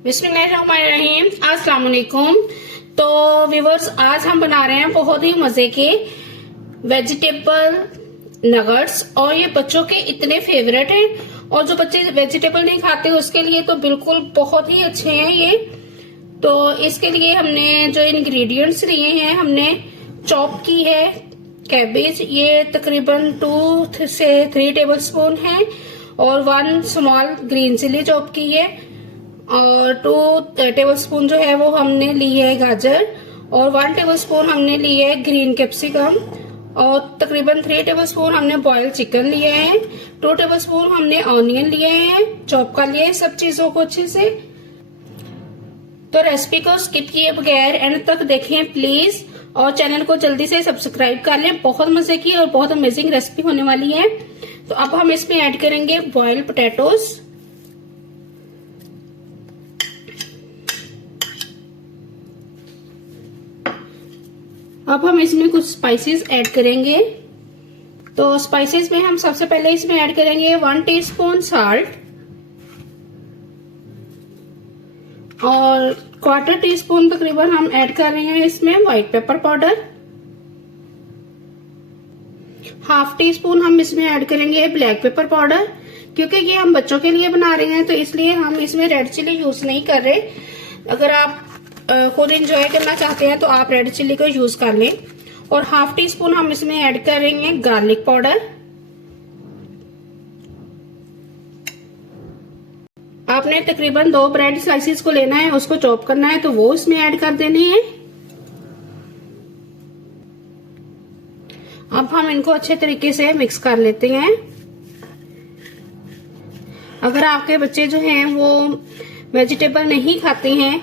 बिस्मिल्लाहिर्रहमानिर्रहीम, अस्सलाम वालेकुम। तो व्यूवर्स, आज हम बना रहे हैं बहुत ही मजे के वेजिटेबल नगेट्स और ये बच्चों के इतने फेवरेट हैं और जो बच्चे वेजिटेबल नहीं खाते उसके लिए तो बिल्कुल बहुत ही अच्छे हैं ये। तो इसके लिए हमने जो इंग्रेडिएंट्स लिए हैं, हमने चॉप की है कैबेज, ये तकरीबन 2 से 3 टेबलस्पून है, और 1 स्मॉल ग्रीन चिली चॉप की है, और 2 टेबलस्पून जो है वो हमने ली है गाजर, और 1 टेबलस्पून हमने ली है ग्रीन कैप्सिकम, और तकरीबन 3 टेबलस्पून हमने बॉइल्ड चिकन लिए हैं, 2 टेबलस्पून हमने ऑनियन लिए हैं, चॉप कर लिए सब चीजों को अच्छे से। तो रेसिपी को स्किप किए बगैर एंड तक देखें प्लीज, और चैनल को जल्दी से सब्सक्राइब कर लें। बहुत मजे की और बहुत अमेजिंग रेसिपी होने वाली है। तो अब हम इसमें ऐड करेंगे बॉइल्ड पोटैटोज, अब हम इसमें कुछ स्पाइसेस ऐड करेंगे। तो स्पाइसेस में हम सबसे पहले इसमें ऐड करेंगे 1 टीस्पून साल्ट, और 1/4 टीस्पून तकरीबन हम ऐड कर रहे हैं इसमें व्हाइट पेपर पाउडर, 1/2 टीस्पून हम इसमें ऐड करेंगे ब्लैक पेपर पाउडर। क्योंकि ये हम बच्चों के लिए बना रहे हैं तो इसलिए हम इसमें रेड चिली यूज नहीं कर रहे। अगर आप खुद एंजॉय करना चाहते हैं तो आप रेड चिल्ली को यूज कर लें। और 1/2 टीस्पून हम इसमें ऐड करेंगे गार्लिक पाउडर। आपने तकरीबन 2 ब्रेड स्लाइसेस को लेना है, उसको चॉप करना है तो वो इसमें ऐड कर देने हैं। अब हम इनको अच्छे तरीके से मिक्स कर लेते हैं। अगर आपके बच्चे जो हैं वो वेजिटेबल नहीं खाते हैं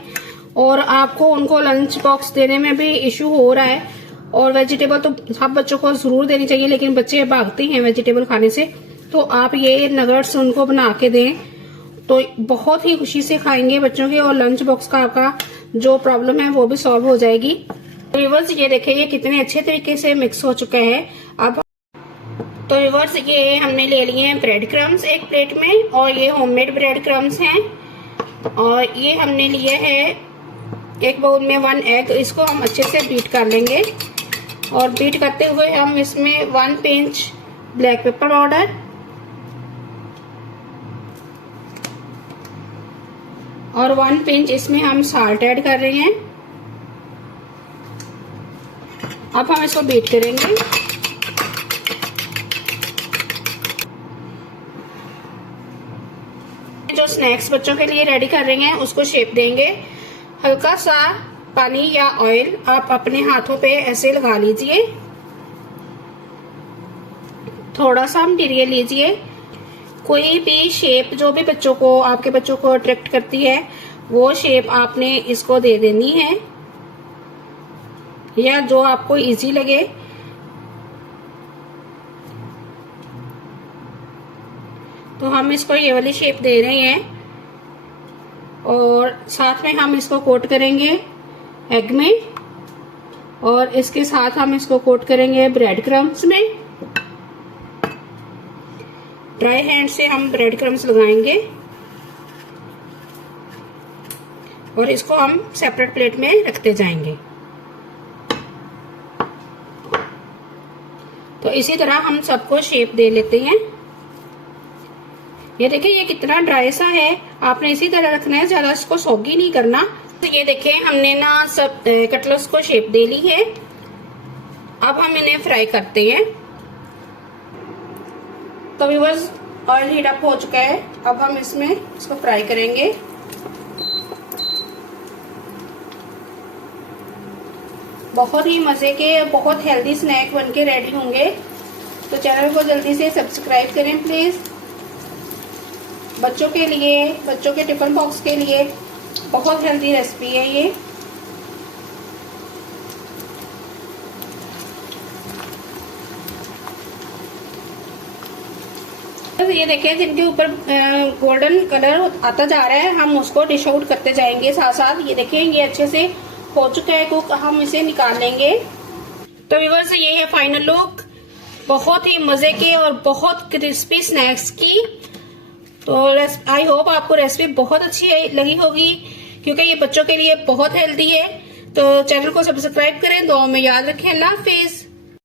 और आपको उनको लंच बॉक्स देने में भी इश्यू हो रहा है, और वेजिटेबल तो सब बच्चों को जरूर देनी चाहिए लेकिन बच्चे भागते हैं वेजिटेबल खाने से, तो आप ये नगेट्स उनको बना के दें तो बहुत ही खुशी से खाएंगे बच्चों के, और लंच बॉक्स का आपका जो प्रॉब्लम है वो भी सॉल्व हो जाएगी। व्यूअर्स, ये देखिए ये कितने अच्छे तरीके से मिक्स हो चुका है। अब तो व्यूअर्स, ये हमने ले लिए हैं ब्रेड क्रम्स एक प्लेट में, और ये होममेड ब्रेड क्रम्स हैं, और ये हमने लिए है एक बाउल में 1 एग। इसको हम अच्छे से बीट कर लेंगे, और बीट करते हुए हम इसमें 1 पिंच ब्लैक पेपर पाउडर, और 1 पिंच इसमें हम साल्ट ऐड कर रहे हैं। अब हम इसको बीट करेंगे। जो स्नैक्स बच्चों के लिए रेडी कर रहे हैं उसको शेप देंगे। हल्का सा पानी या ऑयल आप अपने हाथों पे ऐसे लगा लीजिए, थोड़ा सा मटीरियल लीजिए, कोई भी शेप जो भी बच्चों को आपके बच्चों को अट्रैक्ट करती है वो शेप आपने इसको दे देनी है, या जो आपको इजी लगे। तो हम इसको ये वाली शेप दे रहे हैं, और साथ में हम इसको कोट करेंगे एग में, और इसके साथ हम इसको कोट करेंगे ब्रेड क्रम्स में। ड्राई हैंड से हम ब्रेड क्रम्स लगाएंगे, और इसको हम सेपरेट प्लेट में रखते जाएंगे। तो इसी तरह हम सबको शेप दे लेते हैं। ये देखिए ये कितना ड्राई सा है, आपने इसी तरह रखना है, ज्यादा इसको सॉगी नहीं करना। तो ये देखिए हमने ना सब कटलेट्स को शेप दे ली है। अब हम इन्हें फ्राई करते हैं। तो व्यूअर्स, ऑयल हीट अप हो चुका है, अब हम इसमें इसको फ्राई करेंगे। बहुत ही मजे के बहुत हेल्दी स्नैक बनके रेडी होंगे। तो चैनल को जल्दी से सब्सक्राइब करें प्लीज। बच्चों के लिए, बच्चों के टिफिन बॉक्स के लिए बहुत हेल्दी रेसिपी है ये। तो ये देखिए जिनके ऊपर गोल्डन कलर आता जा रहा है, हम उसको डिश आउट करते जाएंगे साथ साथ। ये देखिए ये अच्छे से हो चुका है कुक, हम इसे निकाल लेंगे। तो व्यूअर्स, ये है फाइनल लुक बहुत ही मजे के और बहुत क्रिस्पी स्नैक्स की। तो आई होप आपको रेसिपी बहुत अच्छी लगी होगी, क्योंकि ये बच्चों के लिए बहुत हेल्दी है। तो चैनल को सब्सक्राइब करें। दुआ में याद रखें। अल्लाह हाफिज।